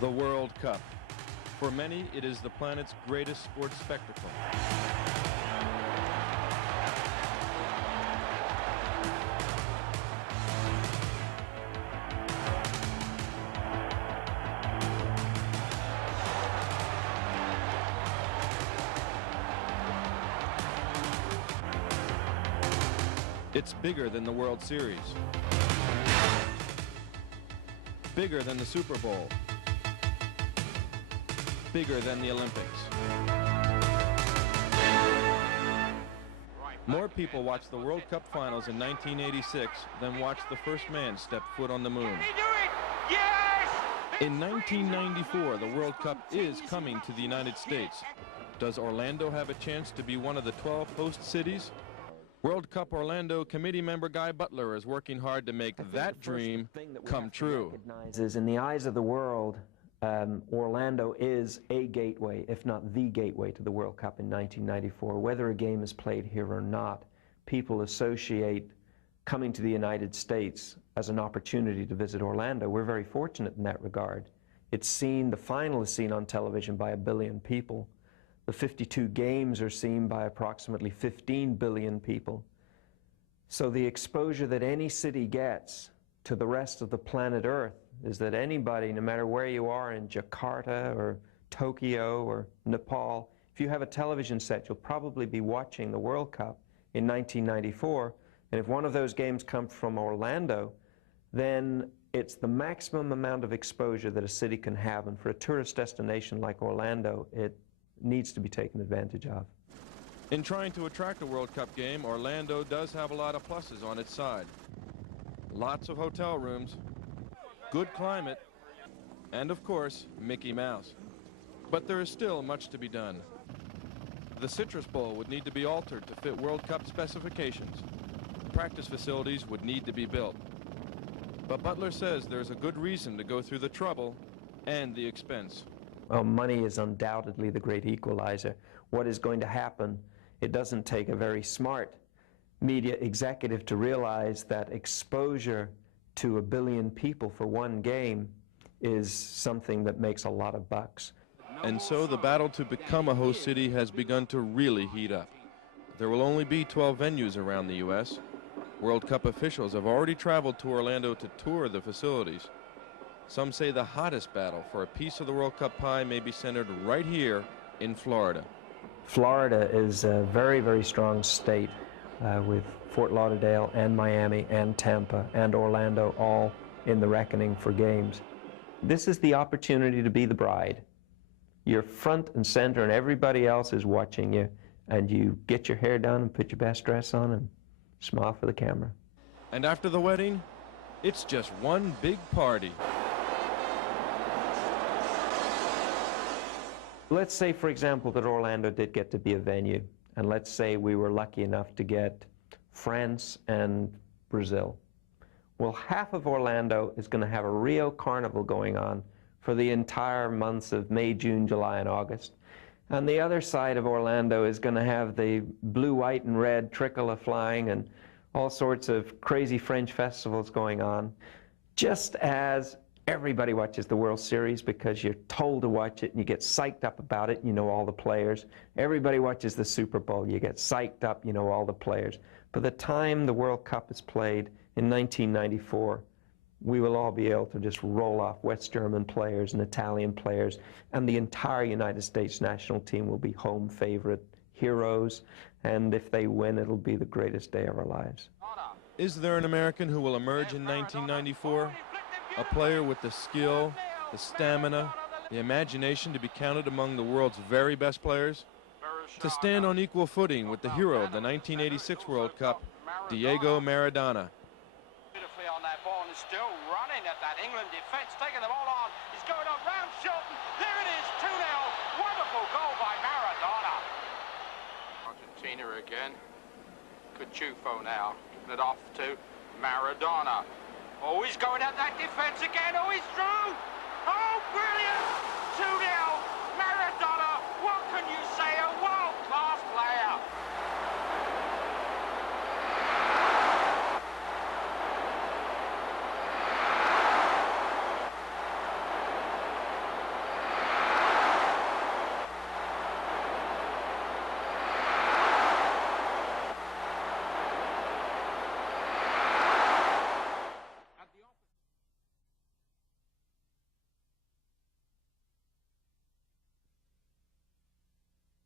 The World Cup. For many, it is the planet's greatest sports spectacle. It's bigger than the World Series, bigger than the Super Bowl, bigger than the Olympics. More people watched the World Cup finals in 1986 than watched the first man step foot on the moon. In 1994, the World Cup is coming to the United States. Does Orlando have a chance to be one of the 12 host cities? World Cup Orlando committee member Guy Butler is working hard to make that dream come true. In the eyes of the world, Orlando is a gateway, if not the gateway, to the World Cup in 1994. Whether a game is played here or not, people associate coming to the United States as an opportunity to visit Orlando. We're very fortunate in that regard. It's seen, the final is seen on television by 1 billion people. The 52 games are seen by approximately 15 billion people. So the exposure that any city gets to the rest of the planet Earth is that anybody, no matter where you are in Jakarta or Tokyo or Nepal, if you have a television set, you'll probably be watching the World Cup in 1994. And if one of those games comes from Orlando, then it's the maximum amount of exposure that a city can have. And for a tourist destination like Orlando, it needs to be taken advantage of. In trying to attract a World Cup game, Orlando does have a lot of pluses on its side. Lots of hotel rooms, good climate, and of course, Mickey Mouse. But there is still much to be done. The Citrus Bowl would need to be altered to fit World Cup specifications. Practice facilities would need to be built. But Butler says there's a good reason to go through the trouble and the expense. Well, money is undoubtedly the great equalizer. What is going to happen? It doesn't take a very smart media executive to realize that exposure to 1 billion people for one game is something that makes a lot of bucks. And so the battle to become a host city has begun to really heat up. There will only be 12 venues around the U.S. World Cup officials have already traveled to Orlando to tour the facilities. Some say the hottest battle for a piece of the World Cup pie may be centered right here in Florida. Florida is a very, very strong state with Fort Lauderdale and Miami and Tampa and Orlando all in the reckoning for games. This is the opportunity to be the bride. You're front and center and everybody else is watching you, and you get your hair done and put your best dress on and smile for the camera. And after the wedding, it's just one big party. Let's say, for example, that Orlando did get to be a venue, and let's say we were lucky enough to get France and Brazil. Well, half of Orlando is going to have a Rio Carnival going on for the entire months of May, June, July, and August. And the other side of Orlando is going to have the blue, white, and red tricolour flying and all sorts of crazy French festivals going on, just as everybody watches the World Series because you're told to watch it and you get psyched up about it, you know all the players. Everybody watches the Super Bowl, you get psyched up, you know all the players. By the time the World Cup is played in 1994, we will all be able to just roll off West German players and Italian players, and the entire United States national team will be home favorite heroes, and if they win, it'll be the greatest day of our lives. Is there an American who will emerge in 1994? A player with the skill, the stamina, the imagination to be counted among the world's very best players? To stand on equal footing with the hero of the 1986 World Cup, Diego Maradona. Beautifully on that ball and still running at that England defense, taking the ball on. He's going on round Shelton. There it is, 2-0. Wonderful goal by Maradona. Argentina again. Cuchufo now, giving it off to Maradona. Oh, he's going at that defense again. Oh, he's through. Oh, brilliant. 2-0.